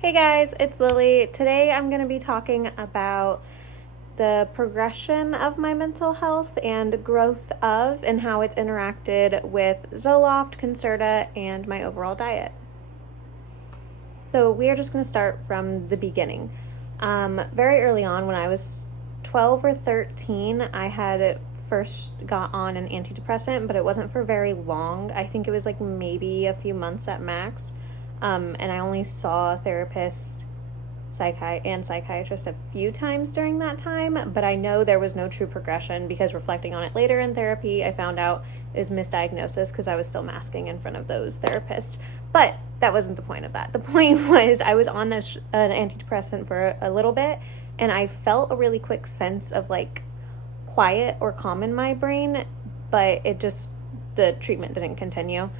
Hey guys, it's Lily. Today I'm going to be talking about the progression of my mental health and growth of and how it's interacted with Zoloft, Concerta, and my overall diet. So we are just going to start from the beginning. Very early on, when I was 12 or 13, I had first got on an antidepressant, but it wasn't for very long. I think it was like maybe a few months at max. And I only saw a therapist and psychiatrist a few times during that time, but I know there was no true progression because reflecting on it later in therapy, I found out is misdiagnosis because I was still masking in front of those therapists. But that wasn't the point of that. The point was I was on an antidepressant for a little bit, and I felt a really quick sense of like quiet or calm in my brain, but the treatment didn't continue.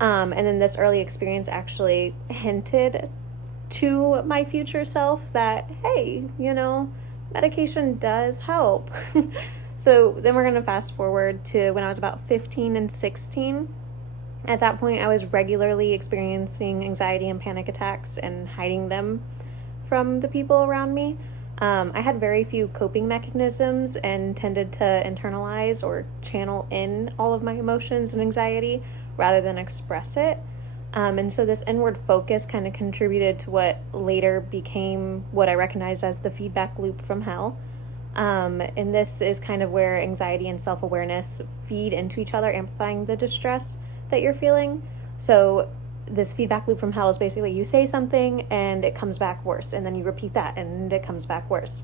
And then this early experience actually hinted to my future self that, hey, medication does help. So then we're going to fast forward to when I was about 15 and 16. At that point, I was regularly experiencing anxiety and panic attacks and hiding them from the people around me. I had very few coping mechanisms and tended to internalize or channel in all of my emotions and anxiety rather than express it. And so this inward focus kind of contributed to what later became what I recognized as the feedback loop from hell. And this is kind of where anxiety and self-awareness feed into each other, amplifying the distress that you're feeling. So this feedback loop from hell is basically you say something and it comes back worse, and then you repeat that and it comes back worse.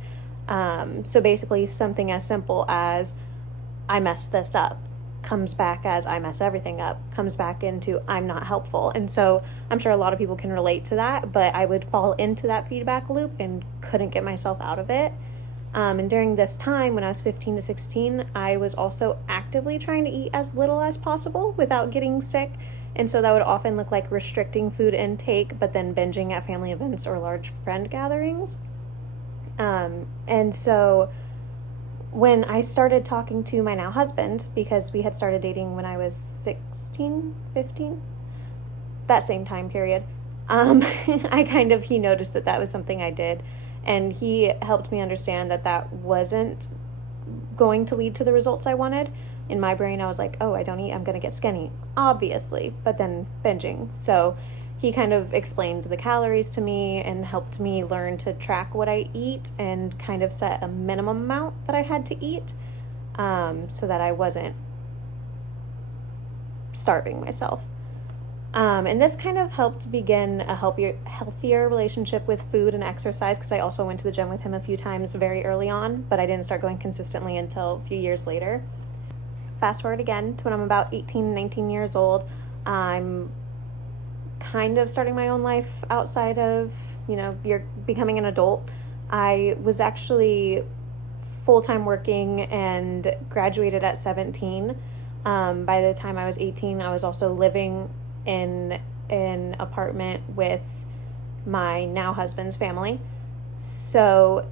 So basically something as simple as I messed this up comes back as I mess everything up, comes back into I'm not helpful. And so I'm sure a lot of people can relate to that, but I would fall into that feedback loop and couldn't get myself out of it. And during this time, when I was 15 to 16, I was also actively trying to eat as little as possible without getting sick. And so that would often look like restricting food intake, but then binging at family events or large friend gatherings. And so when I started talking to my now husband, because we had started dating when I was 16, 15, that same time period, he noticed that was something I did. And he helped me understand that wasn't going to lead to the results I wanted. In my brain, I was like, oh, I don't eat, I'm going to get skinny, obviously, but then binging. So he kind of explained the calories to me and helped me learn to track what I eat and kind of set a minimum amount that I had to eat, so that I wasn't starving myself. And this kind of helped begin a healthier relationship with food and exercise, because I also went to the gym with him a few times very early on, but I didn't start going consistently until a few years later. Fast forward again to when I'm about 18, 19 years old. I'm kind of starting my own life outside of, you're becoming an adult. I was actually full-time working and graduated at 17. By the time I was 18, I was also living in an apartment with my now husband's family. So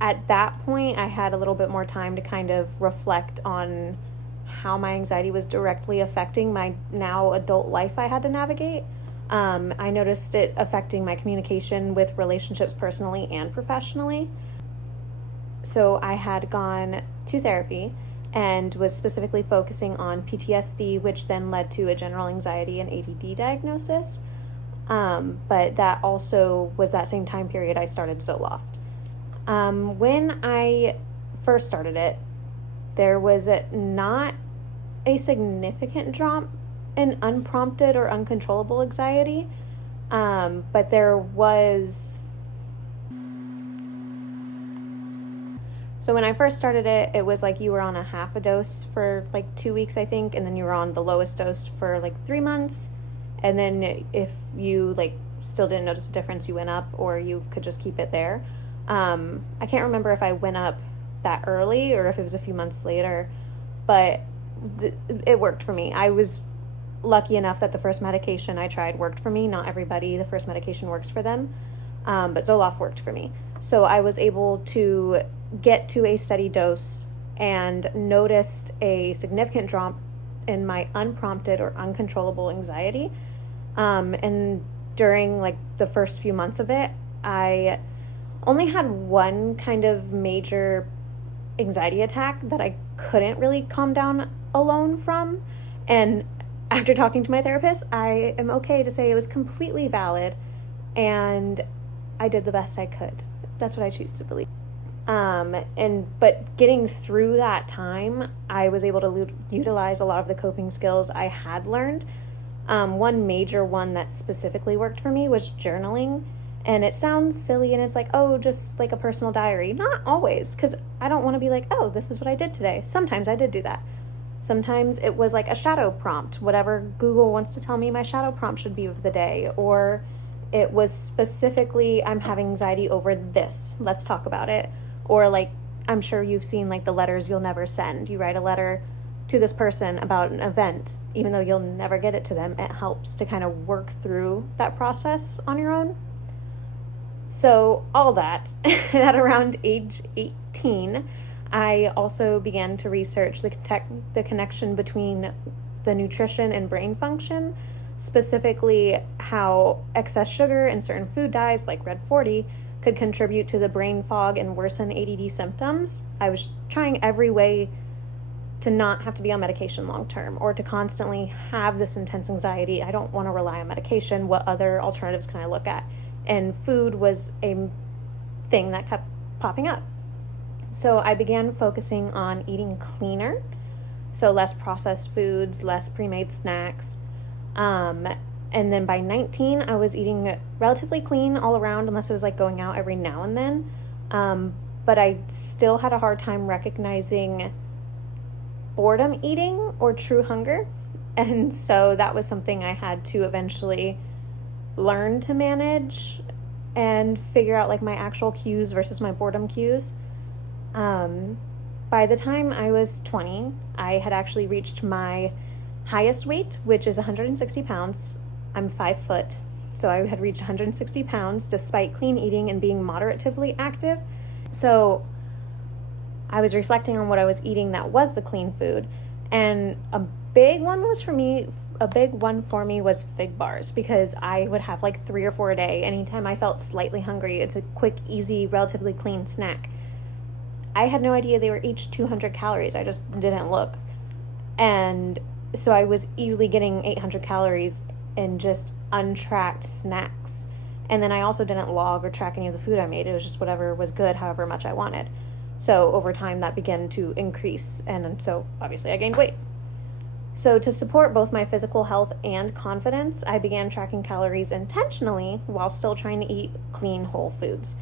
at that point, I had a little bit more time to kind of reflect on how my anxiety was directly affecting my now adult life I had to navigate. I noticed it affecting my communication with relationships personally and professionally. So I had gone to therapy and was specifically focusing on PTSD, which then led to a general anxiety and ADD diagnosis. But that also was that same time period I started Zoloft. When I first started it, there was not a significant drop in unprompted or uncontrollable anxiety, but there was. So when I first started it, it was like you were on a half a dose for like 2 weeks, I think, and then you were on the lowest dose for like 3 months, and then if you like still didn't notice a difference, you went up, or you could just keep it there. I can't remember if I went up that early or if it was a few months later, but it worked for me. I was lucky enough that the first medication I tried worked for me. Not everybody, the first medication works for them, but Zoloft worked for me. So I was able to get to a steady dose and noticed a significant drop in my unprompted or uncontrollable anxiety. And during like the first few months of it, I only had one kind of major anxiety attack that I couldn't really calm down alone from. And after talking to my therapist, I am okay to say it was completely valid and I did the best I could. That's what I choose to believe. But getting through that time, I was able to utilize a lot of the coping skills I had learned. One major one that specifically worked for me was journaling. And it sounds silly and it's like, oh, just like a personal diary. Not always, because I don't want to be like, oh, this is what I did today. Sometimes I did do that. Sometimes it was like a shadow prompt, whatever Google wants to tell me my shadow prompt should be of the day. Or it was specifically, I'm having anxiety over this. Let's talk about it. Or like, I'm sure you've seen like the letters you'll never send. You write a letter to this person about an event, even though you'll never get it to them. It helps to kind of work through that process on your own. So all that, at around age 18, I also began to research the connection between the nutrition and brain function, specifically how excess sugar in certain food dyes like Red 40 could contribute to the brain fog and worsen ADD symptoms. I was trying every way to not have to be on medication long term or to constantly have this intense anxiety. I don't want to rely on medication. What other alternatives can I look at? And food was a thing that kept popping up. So I began focusing on eating cleaner, so less processed foods, less pre-made snacks. And then by 19, I was eating relatively clean all around, unless it was like going out every now and then. But I still had a hard time recognizing boredom eating or true hunger. And so that was something I had to eventually learn to manage and figure out like my actual cues versus my boredom cues. By the time I was 20, I had actually reached my highest weight, which is 160 pounds. I'm 5 foot, so I had reached 160 pounds despite clean eating and being moderatively active. So I was reflecting on what I was eating that was the clean food, and a big one for me was fig bars, because I would have like 3 or 4 a day. Anytime I felt slightly hungry, it's a quick, easy, relatively clean snack. I had no idea they were each 200 calories. I just didn't look. And so I was easily getting 800 calories in just untracked snacks. And then I also didn't log or track any of the food I made. It was just whatever was good, however much I wanted. So over time that began to increase. And so obviously I gained weight. So to support both my physical health and confidence, I began tracking calories intentionally while still trying to eat clean whole foods.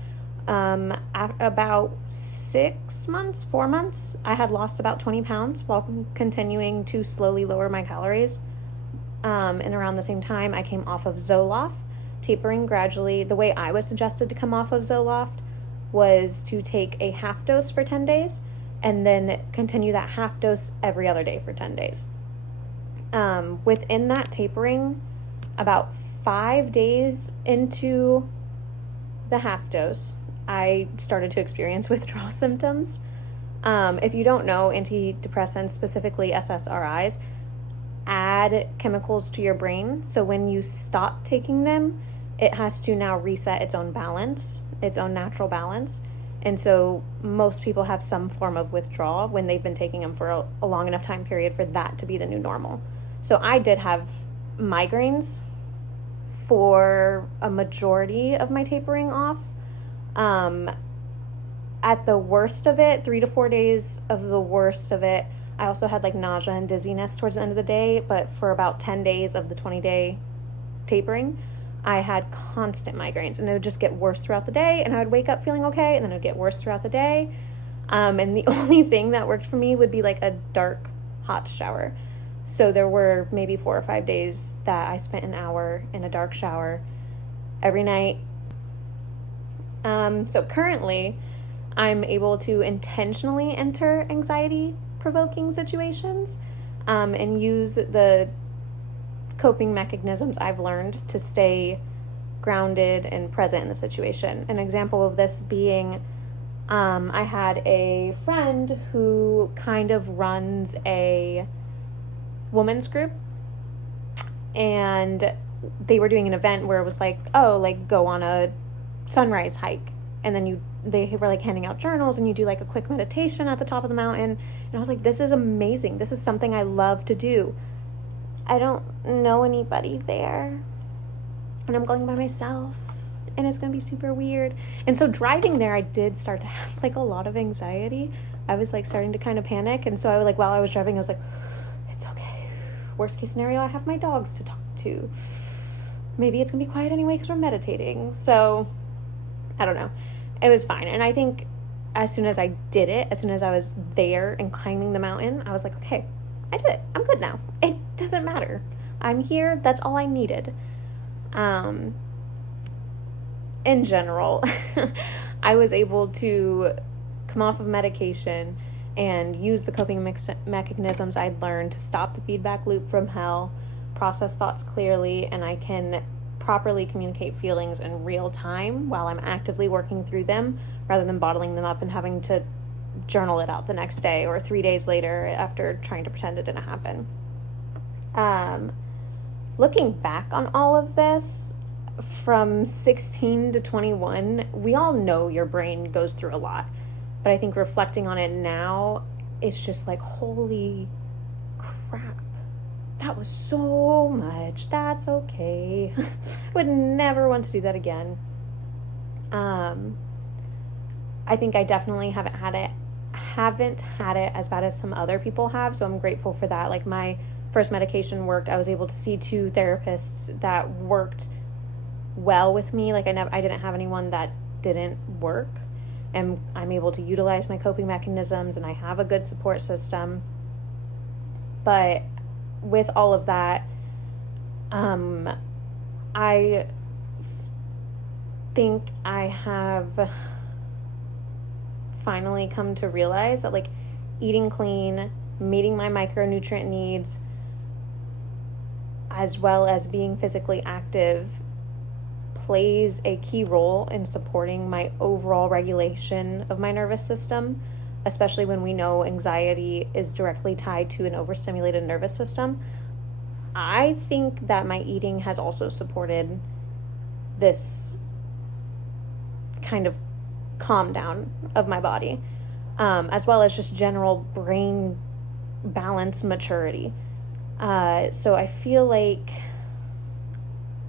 At about 4 months, I had lost about 20 pounds while continuing to slowly lower my calories. And around the same time, I came off of Zoloft, tapering gradually. The way I was suggested to come off of Zoloft was to take a half dose for 10 days and then continue that half dose every other day for 10 days. Within that tapering, about 5 days into the half dose, I started to experience withdrawal symptoms. If you don't know, antidepressants, specifically SSRIs, add chemicals to your brain. So when you stop taking them, it has to now reset its own balance, its own natural balance. And so most people have some form of withdrawal when they've been taking them for a long enough time period for that to be the new normal. So I did have migraines for a majority of my tapering off. At the worst of it, 3 to 4 days of the worst of it, I also had like nausea and dizziness towards the end of the day, but for about 10 days of the 20-day tapering, I had constant migraines, and it would just get worse throughout the day, and I would wake up feeling okay, and then it would get worse throughout the day. And the only thing that worked for me would be like a dark hot shower. So there were maybe 4 or 5 days that I spent an hour in a dark shower every night. So currently, I'm able to intentionally enter anxiety-provoking situations and use the coping mechanisms I've learned to stay grounded and present in the situation. An example of this being, I had a friend who kind of runs a women's group, and they were doing an event where it was like, oh, like go on a sunrise hike, and then they were like handing out journals, and you do like a quick meditation at the top of the mountain. And I was like, this is amazing. This is something I love to do. I don't know anybody there, and I'm going by myself, and it's gonna be super weird. And so driving there, I did start to have like a lot of anxiety. I was like starting to kind of panic, and so I was like, while I was driving, I was like, it's okay. Worst case scenario, I have my dogs to talk to. Maybe it's gonna be quiet anyway because we're meditating. So I don't know. It was fine. And I think as soon as I did it, as soon as I was there and climbing the mountain, I was like, okay, I did it. I'm good now. It doesn't matter. I'm here. That's all I needed. In general, I was able to come off of medication and use the coping mechanisms I'd learned to stop the feedback loop from hell, process thoughts clearly, and I can properly communicate feelings in real time while I'm actively working through them, rather than bottling them up and having to journal it out the next day or 3 days later after trying to pretend it didn't happen. Looking back on all of this, from 16 to 21, we all know your brain goes through a lot. But I think reflecting on it now, it's just like, holy crap. That was so much. That's okay. I would never want to do that again. I think I definitely haven't had it as bad as some other people have, so I'm grateful for that. Like, my first medication worked. I was able to see 2 therapists that worked well with me. Like, I didn't have anyone that didn't work, and I'm able to utilize my coping mechanisms, and I have a good support system. But with all of that, I think I have finally come to realize that, like, eating clean, meeting my micronutrient needs, as well as being physically active, plays a key role in supporting my overall regulation of my nervous system, especially when we know anxiety is directly tied to an overstimulated nervous system. I think that my eating has also supported this kind of calm down of my body, as well as just general brain balance maturity. So I feel like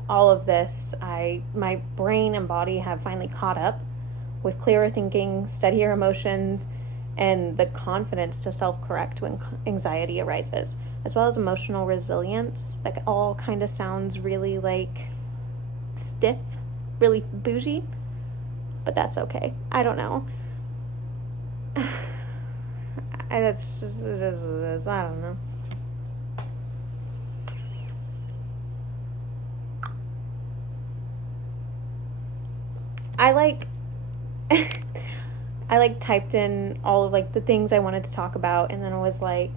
all of this, my brain and body have finally caught up with clearer thinking, steadier emotions, and the confidence to self-correct when anxiety arises, as well as emotional resilience. That all kind of sounds really like stiff, really bougie, but that's okay. I don't know. That's just, it is what it is. I don't know. I typed in all of like the things I wanted to talk about, and then I was like,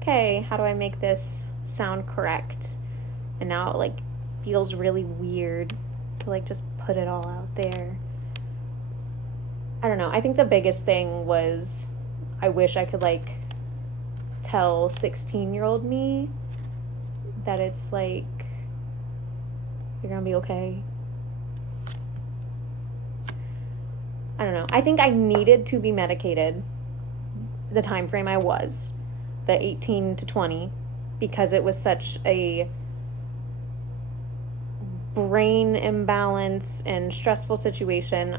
okay, how do I make this sound correct? And now it like feels really weird to like just put it all out there. I don't know. I think the biggest thing was, I wish I could like tell 16-year-old me that it's like, you're gonna be okay. I don't know. I think I needed to be medicated the time frame I was, the 18 to 20, because it was such a brain imbalance and stressful situation.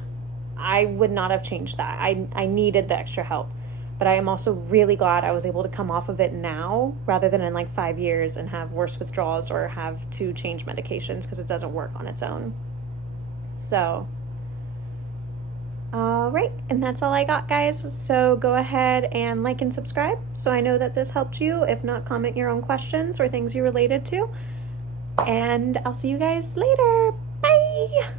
I would not have changed that. I needed the extra help. But I am also really glad I was able to come off of it now, rather than in like 5 years and have worse withdrawals or have to change medications because it doesn't work on its own. So, all right, and that's all I got, guys. So go ahead and like and subscribe so I know that this helped you. If not, comment your own questions or things you related to. And I'll see you guys later. Bye!